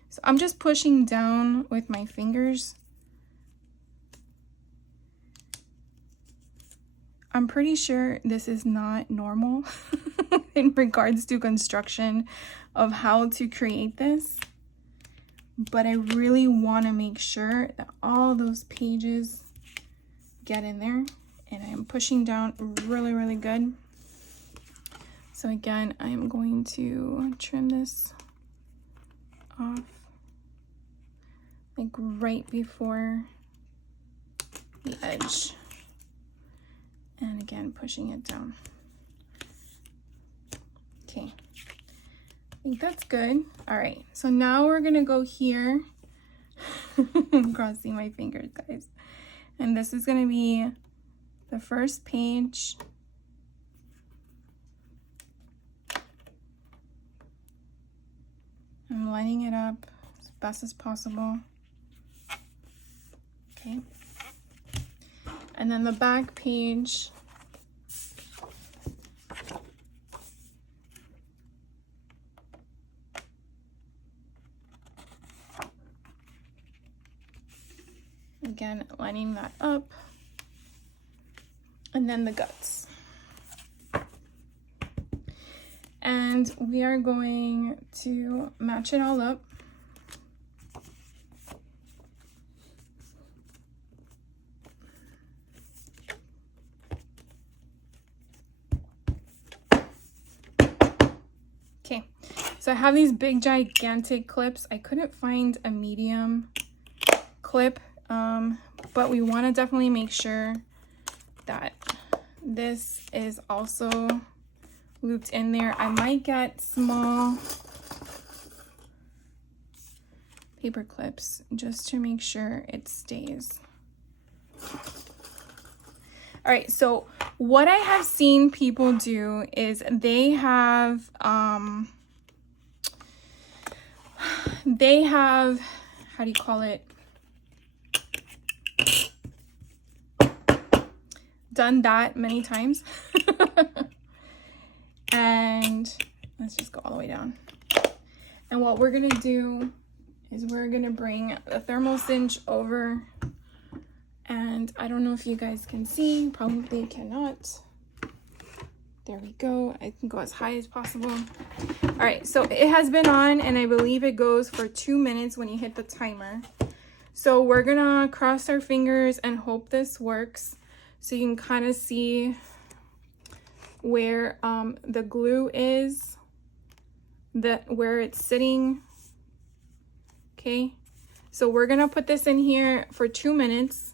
So I'm just pushing down with my fingers. I'm pretty sure this is not normal in regards to construction of how to create this, but I really want to make sure that all those pages get in there, and I am pushing down really, really good. So again, I am going to trim this off like right before the edge. And again, pushing it down. Okay, I think that's good. All right, so now we're gonna go here. I'm crossing my fingers, guys. And this is gonna be the first page. I'm lining it up as best as possible. Okay. And then the back page. Again, lining that up. And then the guts. And we are going to match it all up. Okay, so I have these big gigantic clips. I couldn't find a medium clip, but we want to definitely make sure that this is also looped in there. I might get small paper clips just to make sure it stays. All right, so what I have seen people do is they have how do you call it, done that many times. And let's just go all the way down. And what we're gonna do is we're gonna bring the thermal cinch over, and I don't know if you guys can see, probably cannot. There we go. I can go as high as possible. All right, so it has been on, and I believe it goes for 2 minutes when you hit the timer. So we're gonna cross our fingers and hope this works, so you can kind of see where the glue is, where it's sitting. Okay, so we're gonna put this in here for 2 minutes.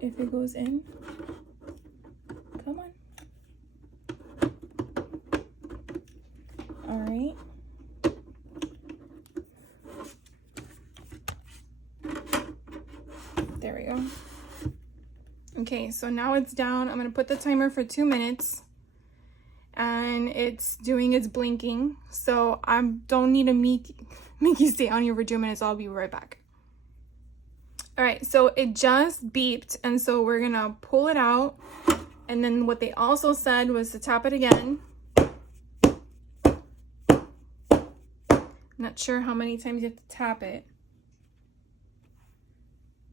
If it goes in, come on. All right. There we go. Okay, so now it's down. I'm gonna put the timer for 2 minutes, and it's doing its blinking. So I don't need to make you stay on here for 2 minutes. I'll be right back. All right, so it just beeped, and so we're gonna pull it out. And then what they also said was to tap it again. Not sure how many times you have to tap it,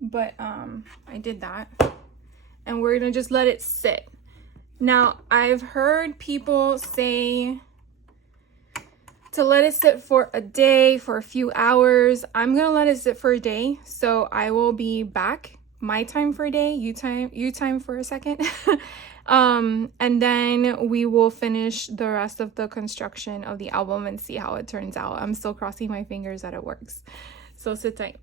but I did that. And we're gonna just let it sit. Now, I've heard people say to let it sit for a day, for a few hours. I'm gonna let it sit for a day, so I will be back. My time for a day, you time for a second. And then we will finish the rest of the construction of the album and see how it turns out. I'm still crossing my fingers that it works. So sit tight.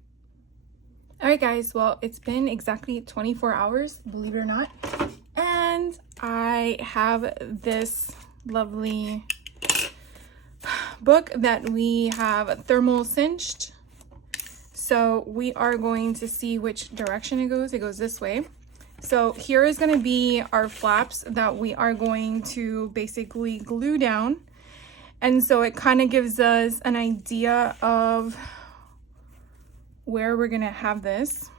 All right, guys, well, it's been exactly 24 hours, believe it or not. And I have this lovely book that we have thermal cinched. So we are going to see which direction it goes. It goes this way. So here is going to be our flaps that we are going to basically glue down. And so it kind of gives us an idea of where we're going to have this.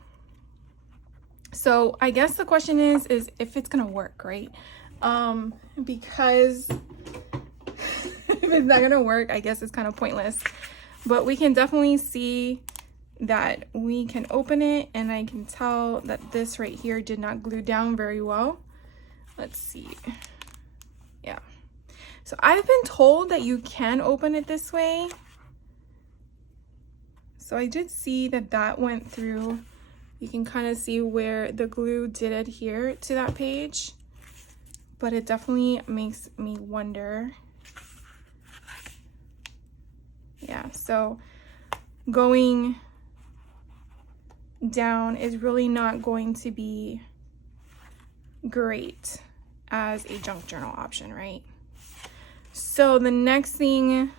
So I guess the question is if it's going to work, right? Because if it's not going to work, I guess it's kind of pointless. But we can definitely see that we can open it, and I can tell that this right here did not glue down very well. Let's see. Yeah. So I've been told that you can open it this way. So I did see that that went through. You can kind of see where the glue did adhere to that page, but it definitely makes me wonder. Yeah, so going down is really not going to be great as a junk journal option, right? So the next thing,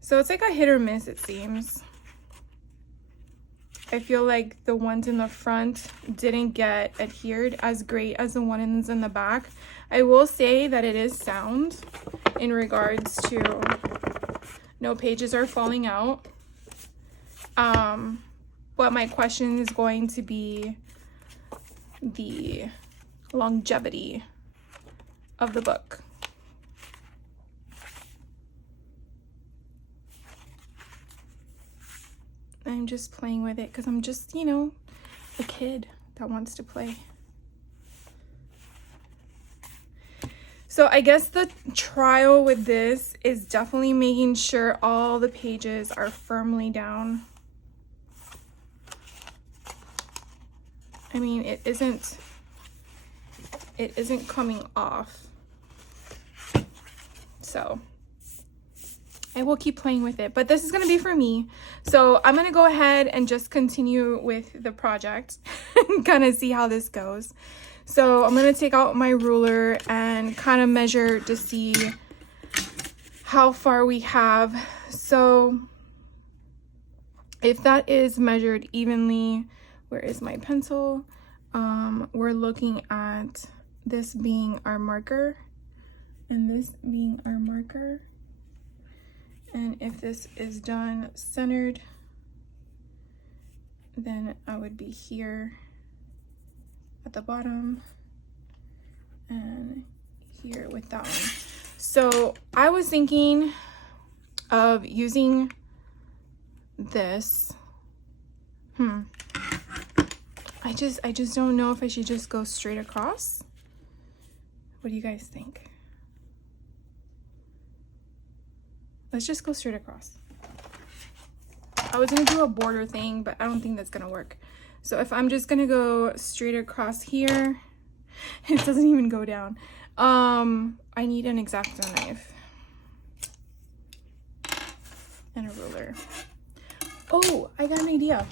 so it's like a hit or miss, it seems. I feel like the ones in the front didn't get adhered as great as the ones in the back. I will say that it is sound in regards to no pages are falling out. But my question is going to be the longevity of the book. I'm just playing with it because I'm just, you know, a kid that wants to play. So I guess the trial with this is definitely making sure all the pages are firmly down. I mean, it isn't coming off. So I will keep playing with it, but this is going to be for me. So I'm going to go ahead and just continue with the project and kind of see how this goes. So I'm going to take out my ruler and kind of measure to see how far we have. So if that is measured evenly, where is my pencil? We're looking at this being our marker and this being our marker. And if this is done centered, then I would be here at the bottom and here with that one. So I was thinking of using this. I just don't know if I should just go straight across. What do you guys think? Let's just go straight across. I was gonna do a border thing, but I don't think that's gonna work. So if I'm just gonna go straight across here, it doesn't even go down. I need an X-Acto knife and a ruler. Oh, I got an idea.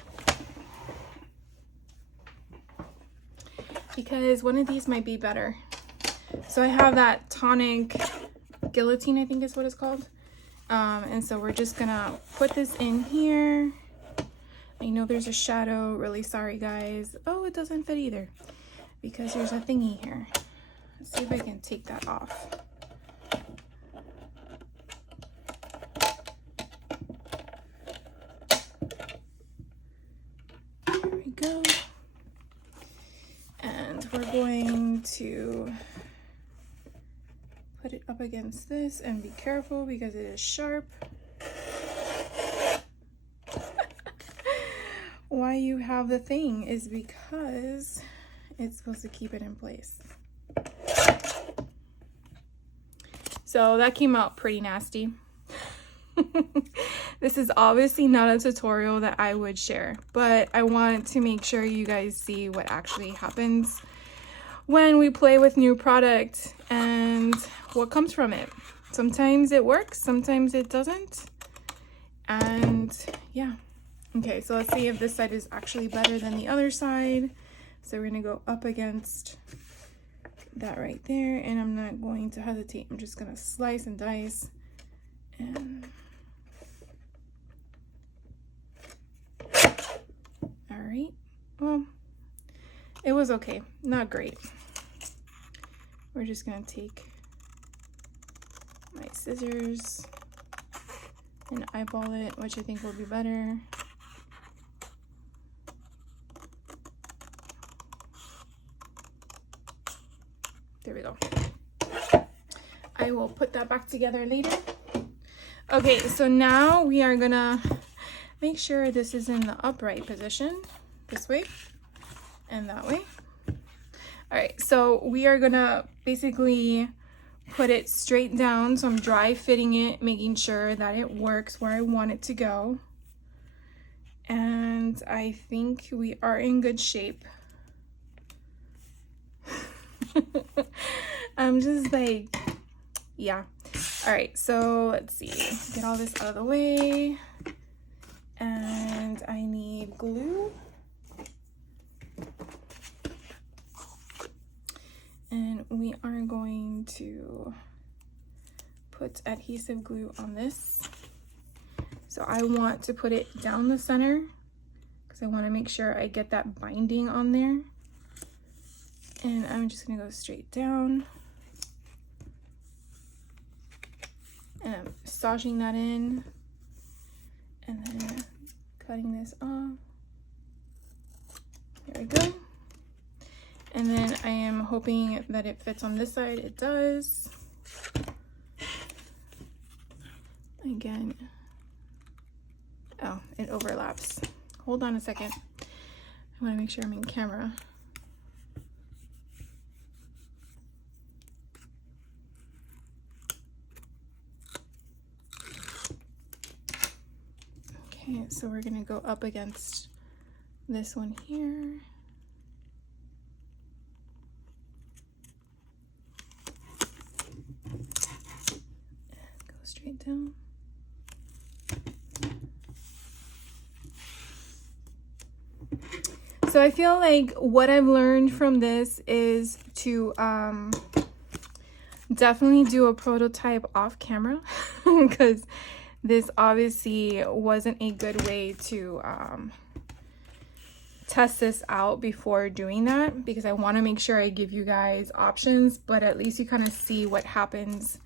Because one of these might be better. So I have that tonic guillotine, I think is what it's called. And so we're just gonna put this in here. I know there's a shadow, really sorry guys. Oh, it doesn't fit either because there's a thingy here. Let's see if I can take that off. There we go. And we're going to put it up against this and be careful because it is sharp. Why you have the thing is because it's supposed to keep it in place. So that came out pretty nasty. This is obviously not a tutorial that I would share, but I want to make sure you guys see what actually happens when we play with new product and what comes from it. Sometimes it works, sometimes it doesn't. And yeah. Okay, so let's see if this side is actually better than the other side. So we're gonna go up against that right there, and I'm not going to hesitate. I'm just gonna slice and dice, and all right. Well, it was okay, not great. We're just gonna take my scissors and eyeball it, which I think will be better. There we go. I will put that back together later. Okay, so now we are gonna make sure this is in the upright position, this way and that way. All right, so we are gonna basically put it straight down. So I'm dry fitting it, making sure that it works where I want it to go. And I think we are in good shape. I'm just like, yeah. All right, so let's see, get all this out of the way. And I need glue. And we are going to put adhesive glue on this. So I want to put it down the center because I want to make sure I get that binding on there. And I'm just gonna go straight down. And I'm massaging that in. And then cutting this off. There we go. And then I am hoping that it fits on this side. It does. Again. Oh, it overlaps. Hold on a second. I want to make sure I'm in camera. Okay, so we're gonna go up against this one here. Go straight down. So I feel like what I've learned from this is to definitely do a prototype off camera because this obviously wasn't a good way to test this out before doing that, because I want to make sure I give you guys options, but at least you kind of see what happens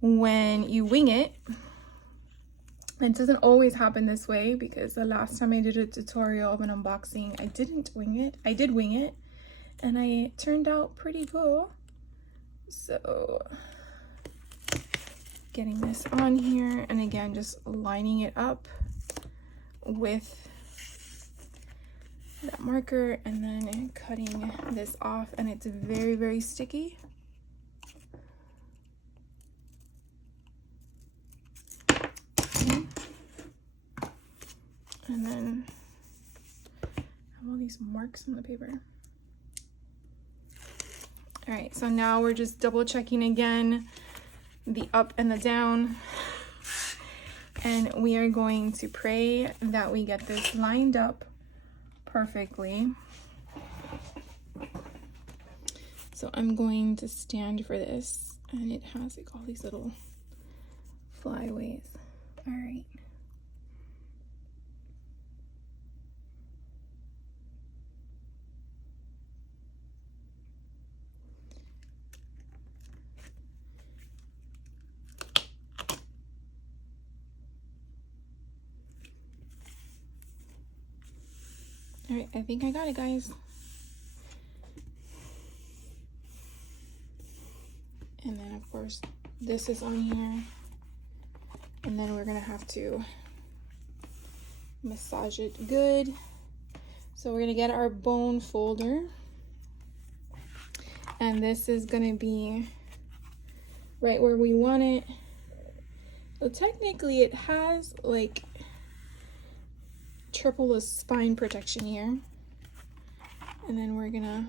when you wing it. It doesn't always happen this way, because the last time I did a tutorial of an unboxing, I didn't wing it. I did wing it, and it turned out pretty cool. So getting this on here, and again, just lining it up with that marker, and then cutting this off, and it's very, very sticky. Okay. And then I have all these marks on the paper. All right, so now we're just double checking again the up and the down, and we are going to pray that we get this lined up perfectly. So I'm going to stand for this, and it has like all these little flyaways. All right. All right, I think I got it, guys. And then of course this is on here, and then we're gonna have to massage it good. So we're gonna get our bone folder, and this is gonna be right where we want it. So technically it has like triple spine protection here, and then we're gonna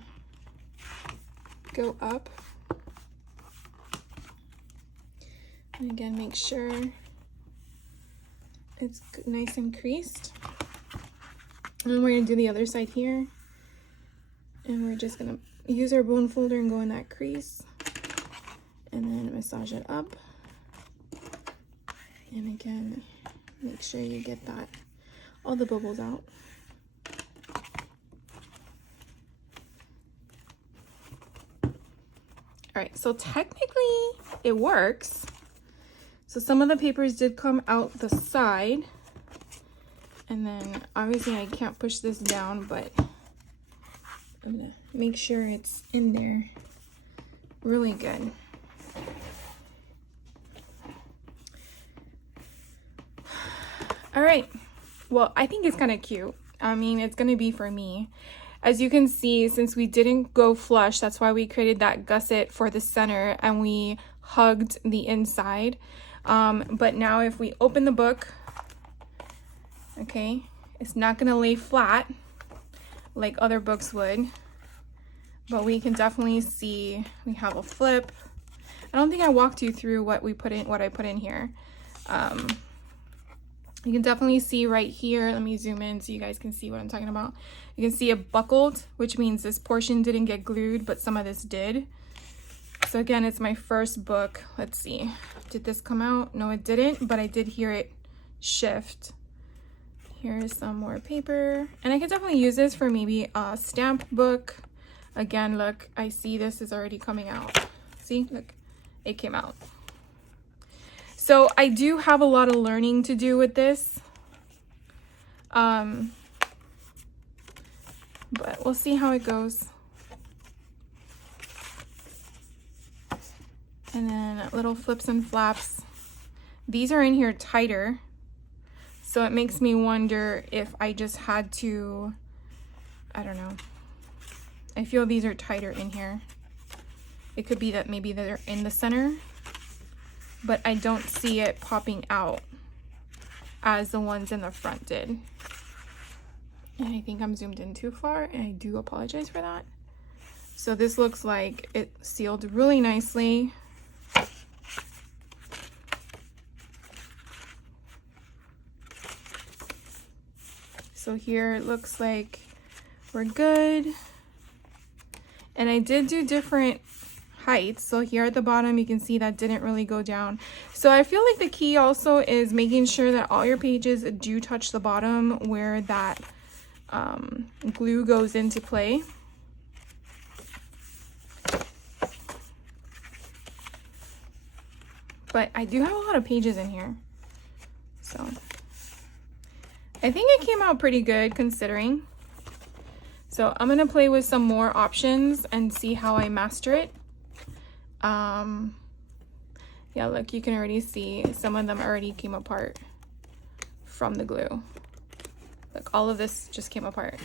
go up, and again make sure it's nice and creased. And then we're gonna do the other side here, and we're just gonna use our bone folder and go in that crease. And then massage it up. And again, make sure you get all the bubbles out. All right, so technically it works. So some of the papers did come out the side. And then obviously I can't push this down, but I'm gonna make sure it's in there really good. All right, well, I think it's kind of cute. I mean, it's gonna be for me. As you can see, since we didn't go flush, that's why we created that gusset for the center and we hugged the inside. But now if we open the book, okay, it's not gonna lay flat like other books would, but we can definitely see we have a flip. I don't think I walked you through what I put in here. You can definitely see right here. Let me zoom in so you guys can see what I'm talking about. You can see it buckled, which means this portion didn't get glued, but some of this did. So again, it's my first book. Let's see. Did this come out? No, it didn't, but I did hear it shift. Here's some more paper. And I could definitely use this for maybe a stamp book. Again, look, I see this is already coming out. See, look, it came out. So I do have a lot of learning to do with this. But we'll see how it goes. And then little flips and flaps. These are in here tighter. So it makes me wonder if I just had to, I don't know. I feel these are tighter in here. It could be that maybe they're in the center, but I don't see it popping out as the ones in the front did. And I think I'm zoomed in too far, and I do apologize for that. So this looks like it sealed really nicely. So here it looks like we're good. And I did do different heights. So here at the bottom, you can see that didn't really go down. So I feel like the key also is making sure that all your pages do touch the bottom where that glue goes into play. But I do have a lot of pages in here. So I think it came out pretty good considering. So I'm gonna play with some more options and see how I master it. Yeah, look, you can already see some of them already came apart from the glue. Look, all of this just came apart.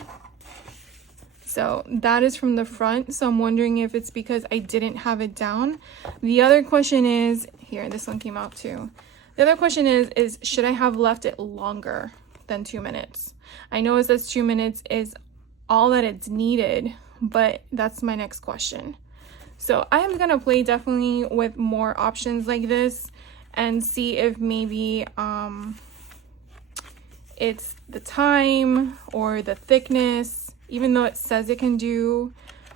So that is from the front. So I'm wondering if it's because I didn't have it down. The other question is, here, this one came out too. The other question is should I have left it longer than 2 minutes? I know it says 2 minutes is all that it's needed, but that's my next question. So I am gonna play definitely with more options like this and see if maybe it's the time or the thickness, even though it says it can do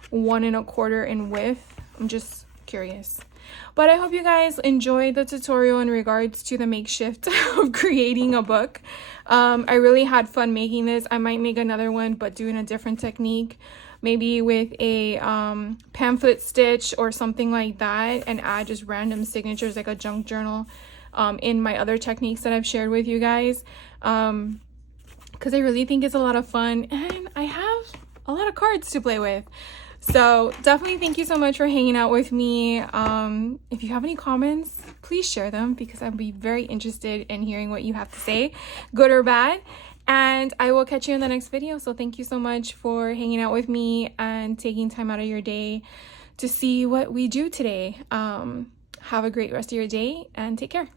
1 1/4 in width. I'm just curious. But I hope you guys enjoyed the tutorial in regards to the makeshift of creating a book. I really had fun making this. I might make another one, but doing a different technique, maybe with a pamphlet stitch or something like that, and add just random signatures like a junk journal in my other techniques that I've shared with you guys. Because I really think it's a lot of fun and I have a lot of cards to play with. So definitely thank you so much for hanging out with me. If you have any comments, please share them because I'd be very interested in hearing what you have to say, good or bad. And I will catch you in the next video. So thank you so much for hanging out with me and taking time out of your day to see what we do today. Have a great rest of your day and take care.